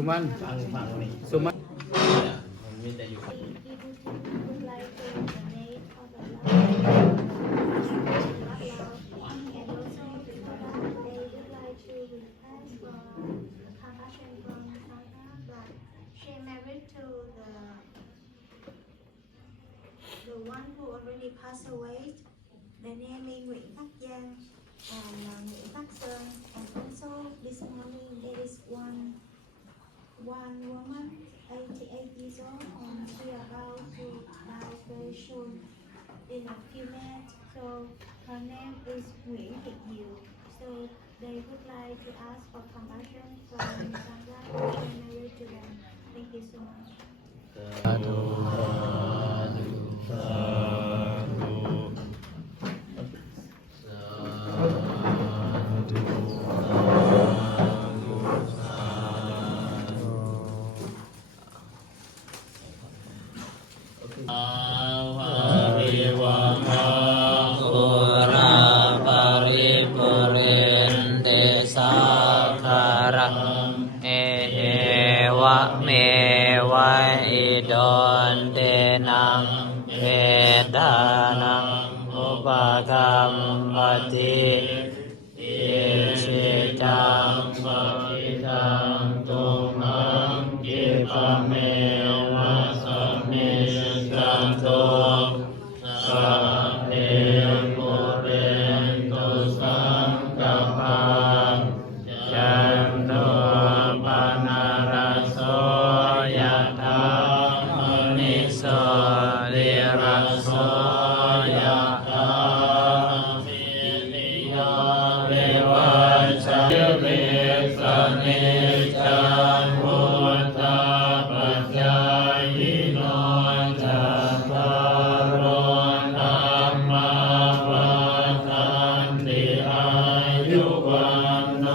สุมันฟังนี่สุมันมันมีแต่อยู่The one who already passed away, the name is Nguyễn Khắc Giang and Nguyễn Khắc Sơn, and also this morning there is one woman, 88 years old, and she about to die very soon in a few minutes. So her name is Nguyễn Thị Diệu. So they would like to ask for compassion from Sangha and married to them. Thank you so much. สาธุสาธุเมวะอิดอนเตนังเวทานังอุปาคัมปติอิชิตังปะปิตังตุมังกิปะเมวะสมิสันโตสัพเพปุเรนตุสังกปาจันโทปนะระโสยถามณิโสติระโสยถามินิโยวิวัชชัยเวสนิจังพุทธาปัจจายโนจัตตารโอธัมมาวัฏฏันติอายุวันโน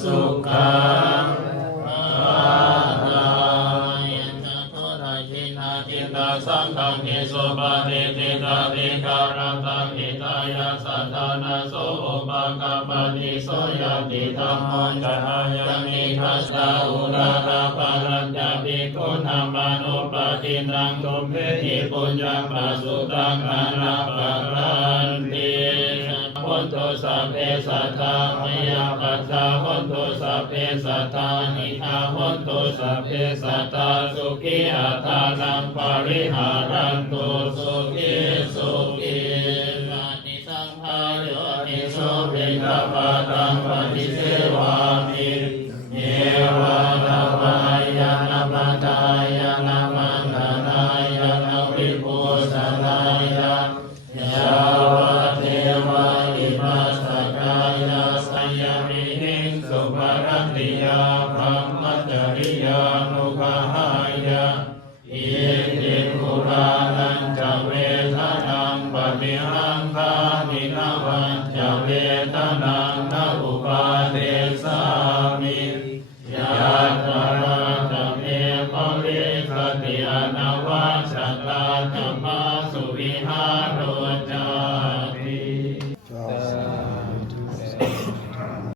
สุขังสังฆังนิโสปะเนติตาวิการังตังอิตายะสัทธานะโสอุปกัปปติโสยติธัมโมจะหายามิทัสสะอุราระปะรัญญาภิกขุธัมมานุปตินังตุมเมหิปุญญังปะสุตังอนาปะรันติพุทโธสัพเพสัทธามยาปัสสะพุทโธสัพเพสัทธานิทาพุทโธสัพเพสัทธาสุขิอัตถานังปริหารันตุสุขิสุขิปฏิสังขารโยนิโสภิกขปะตังปฏิเสวามิเยวะตวายานะปะทายานะมังคลายานะวิปุสสลายายาวะเทวะอิมัสสกายาสัยมิหิงสุภรัตติยาพรหมจริยานุภาหายาอิติปุรานันจะเวทนังปฏิหังคานินาวัจจะเวทนา